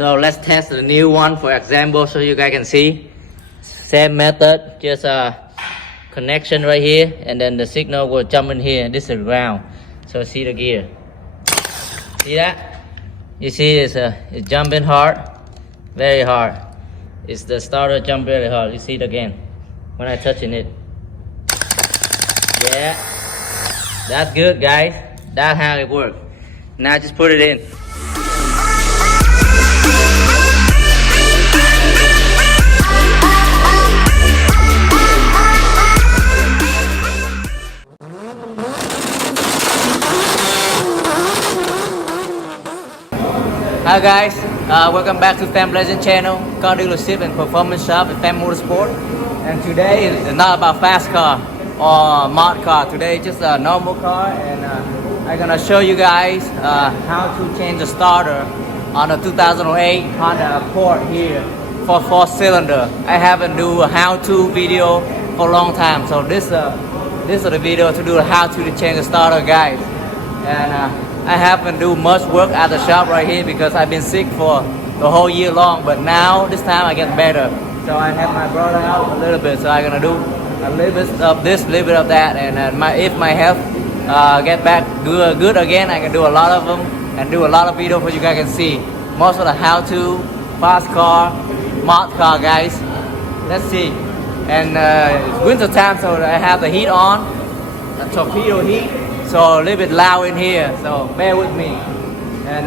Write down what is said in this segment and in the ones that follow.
So let's test the new one for example so you guys can see. Same method, just a connection right here and then the signal will jump in here. This is ground. So see the gear. See that? You see it's jumping hard, very hard. It's the starter jump really hard. You see it again when I touching it. Yeah, that's good guys. That's how it works. Now just put it in. Hi guys, welcome back to Pham Legend channel, car dealership and performance shop at Pham Motorsport. And today is not about fast car or mod car. Today is just a normal car, and I'm gonna show you guys how to change the starter on a 2008 Honda Accord here for 4-cylinder. I haven't do a how-to video for a long time, so this is the video to do a how-to change the starter, guys. And I haven't do much work at the shop right here because I've been sick for the whole year long, but now this time I get better. So I have my brother out a little bit, so I'm gonna do a little bit of this, a little bit of that, and if my health get back good again, I can do a lot of them and do a lot of videos for you guys can see. Most of the how-to, fast car, mod car, guys. Let's see. And it's winter time, so I have the heat on, the torpedo heat. So a little bit loud in here, so bear with me. And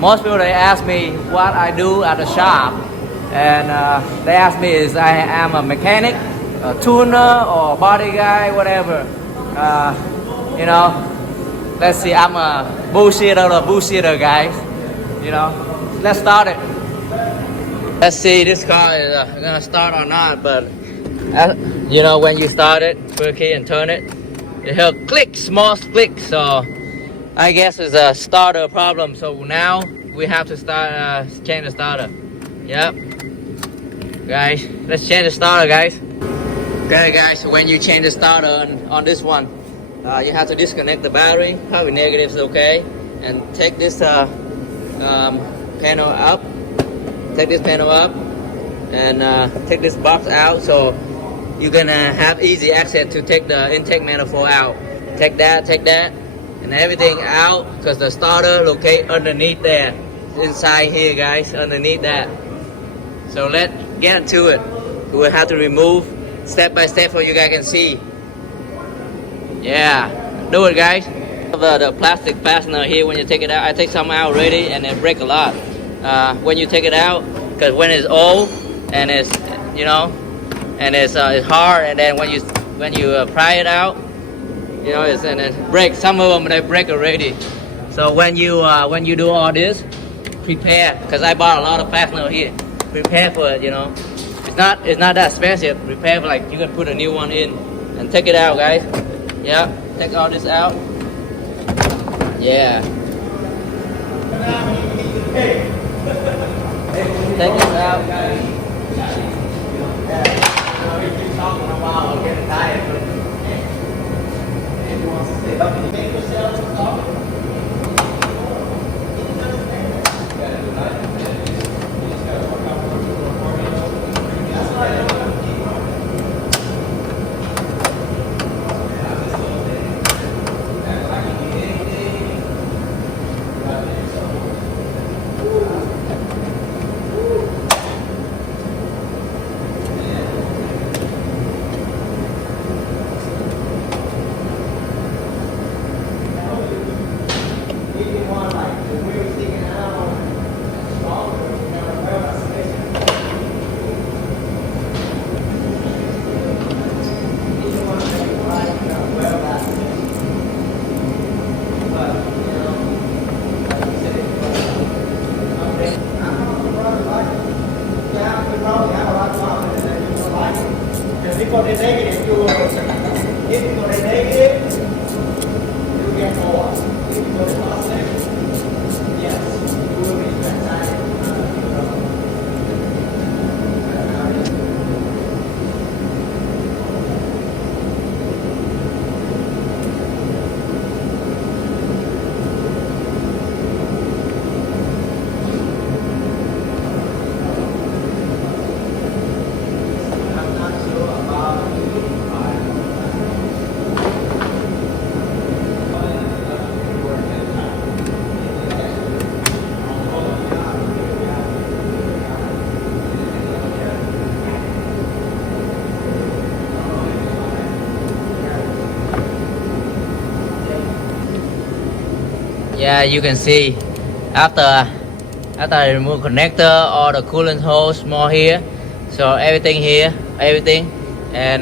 most people they ask me what I do at the shop, and they ask me is I am a mechanic, a tuner, or body guy, whatever. You know, let's see, I'm a bullshitter, guys. You know, let's start it. Let's see, this car is gonna start or not, but you know, when you start it, put a key and turn it. It heard click, small click, so I guess it's a starter problem. So now we have to start change the starter. Yep, guys, let's change the starter, guys. Okay, guys, when you change the starter on this one, you have to disconnect the battery. Probably negative is okay, and take this panel up. Take this panel up, and take this box out. So you're gonna have easy access to take the intake manifold out. Take that, and everything out, because the starter locate underneath there, inside here, guys, underneath that. So let's get into it. We will have to remove step by step so you guys can see. Yeah, do it, guys. The plastic fastener here, when you take it out, I take some out already, and it break a lot. When you take it out, because when it's old and it's, you know, and it's hard, and then when you pry it out, you know, and it breaks. Some of them they break already. So when you do all this, prepare, because I bought a lot of fastener here. Prepare for it, you know. It's not that expensive. Prepare for, like, you can put a new one in and take it out, guys. Yeah, take all this out. Yeah. Take this out, guys. Talking a while, I'm getting tired. If you want to stay up and make yourself talk. If you go to negative, you get more. If you go to positive, yes, you will be fantastic. Yeah, you can see after I remove connector, all the coolant hose more here, so everything here, everything. And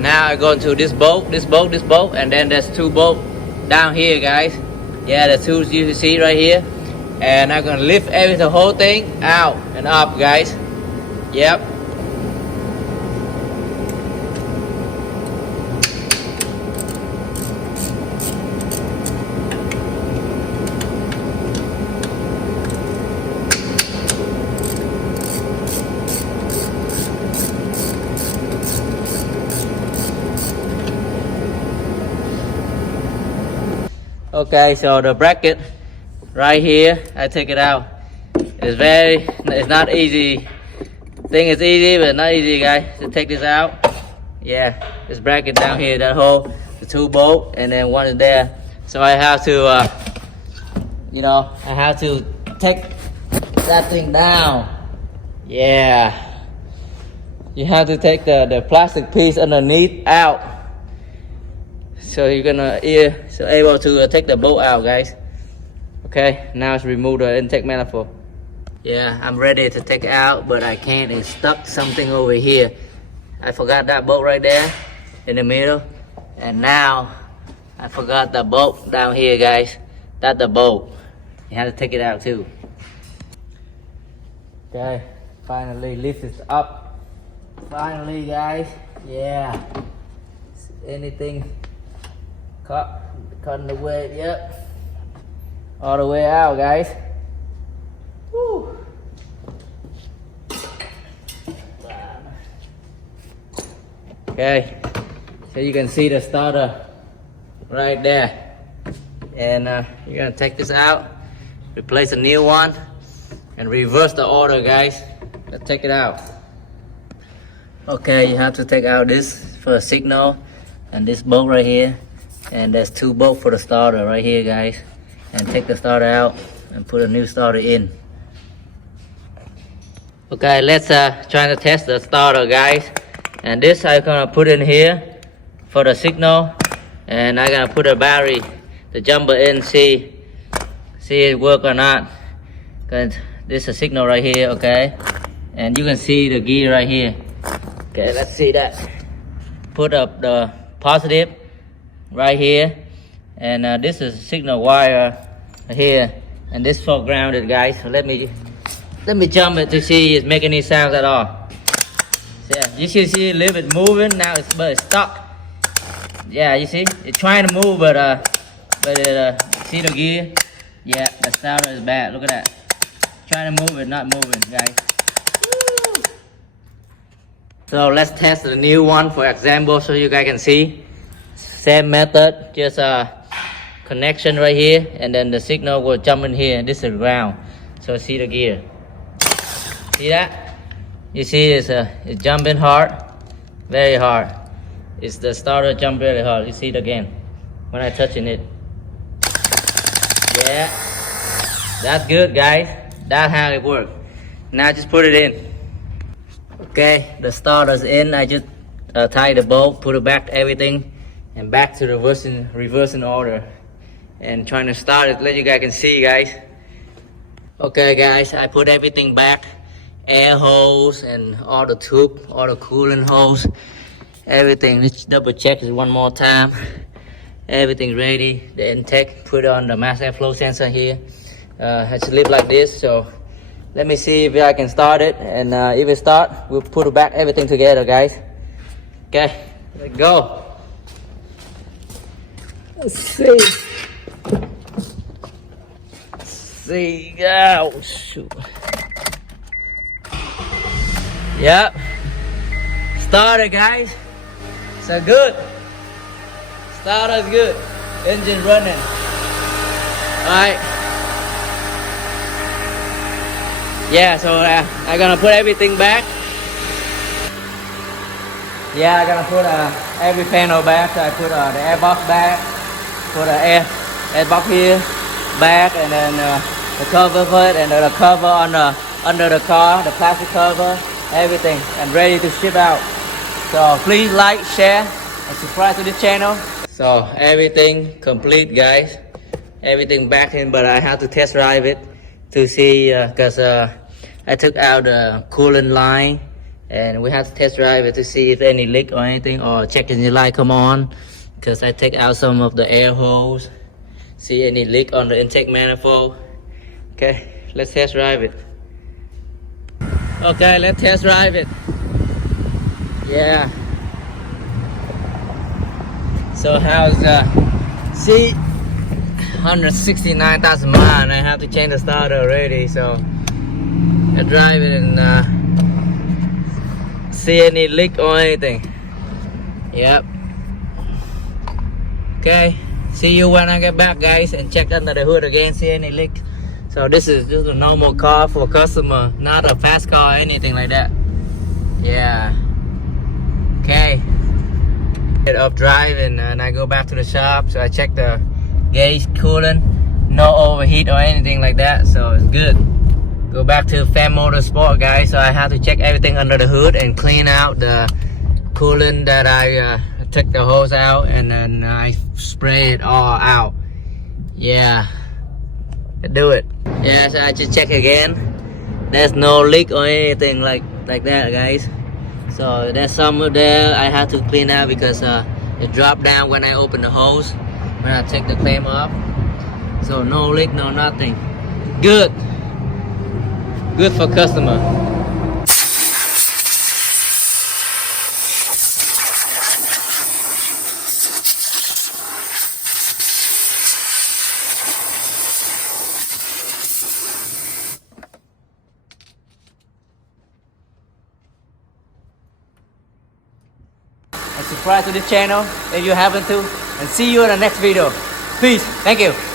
now I go into this bolt, and then there's two bolts down here, guys. Yeah, the two you can see right here. And I'm gonna lift the whole thing out and up, guys. Yep. Okay, so the bracket right here, I take it out. It's not easy. Think it's easy, but not easy, guys. To take this out. Yeah, this bracket down here, that hole, the two bolt, and then one is there. So I have to, I have to take that thing down. Yeah. You have to take the plastic piece underneath out. So you're gonna able to take the bolt out, guys. Okay, now let's remove the intake manifold. Yeah, I'm ready to take it out, but I can't. It's stuck something over here. I forgot that bolt right there in the middle, and now I forgot the bolt down here, guys. That's the bolt. You have to take it out too. Okay, finally lift it up. Finally, guys. Yeah. Anything cutting the way, yep. All the way out, guys. Woo. Okay, so you can see the starter right there. And you're gonna take this out, replace a new one, and reverse the order, guys. Let's take it out. Okay, you have to take out this for a signal, and this bolt right here. And there's two bolts for the starter right here, guys. And take the starter out and put a new starter in. Okay, let's try to test the starter, guys. And this I'm gonna put in here for the signal, and I'm gonna put a battery, the jumper in, see it work or not. Cause this is a signal right here, okay. And you can see the gear right here. Okay, let's see that. Put up the positive right here, and this is signal wire here, and this for grounded, guys. So let me jump it to see it's making any sounds at all. So yeah, you should see a little bit moving now, but it's stuck. Yeah, you see it's trying to move, but see the gear. Yeah, the starter is bad. Look at that, trying to move it, not moving, guys. Woo. So let's test the new one for example, so you guys can see. Same method, just a connection right here, and then the signal will jump in here. This is ground, so see the gear. See that? You see it's jumping hard, very hard. It's the starter jump really hard. You see it again when I touching it. Yeah, that's good, guys. That's how it works. Now just put it in. Okay, the starter's in. I just tie the bolt, put it back, everything. And back to reversing order, and trying to start it. Let you guys can see, guys. Okay, guys, I put everything back, air hose and all the tube, all the coolant hose, everything. Let's double check it one more time. Everything ready. The intake, put on the mass airflow sensor here. Has to live like this. So let me see if I can start it, and if it start, we'll put it back everything together, guys. Okay, let's go. Let's see. Oh, shoot. Yep. Started, guys. So good. Starter's good. Engine running. Alright. Yeah, so I'm gonna put everything back. Yeah, I'm gonna put every panel back. So I put the air box back. Put the air box here back, and then the cover for it, and the cover on under the car, the plastic cover, everything, and ready to ship out. So please like, share, and subscribe to this channel. So everything complete, guys, everything back in, but I have to test drive it to see because I took out the coolant line, and we have to test drive it to see if any leak or anything, or check engine light come on, because I take out some of the air holes, see any leak on the intake manifold. Okay, let's test drive it. Okay, let's test drive it. Yeah. So how's see 169,000 miles. I have to change the starter already, so I drive it and see any leak or anything. Yep. Okay, see you when I get back, guys, and check under the hood again, see any leak. So this is just a normal car for a customer, not a fast car or anything like that. Yeah. Okay. Get up driving and I go back to the shop, so I check the gauge, coolant, no overheat or anything like that, so it's good. Go back to Pham Motorsport, guys. So I have to check everything under the hood and clean out the coolant that I took the hose out, and then I spray it all out. Yeah, I do it. Yeah, so I just check again. There's no leak or anything like that, guys. So there's some there I have to clean out because it dropped down when I open the hose, when I take the clamp off. So no leak, no nothing. Good. Good for customer. And subscribe to this channel if you happen to, and see you in the next video. Peace. Thank you.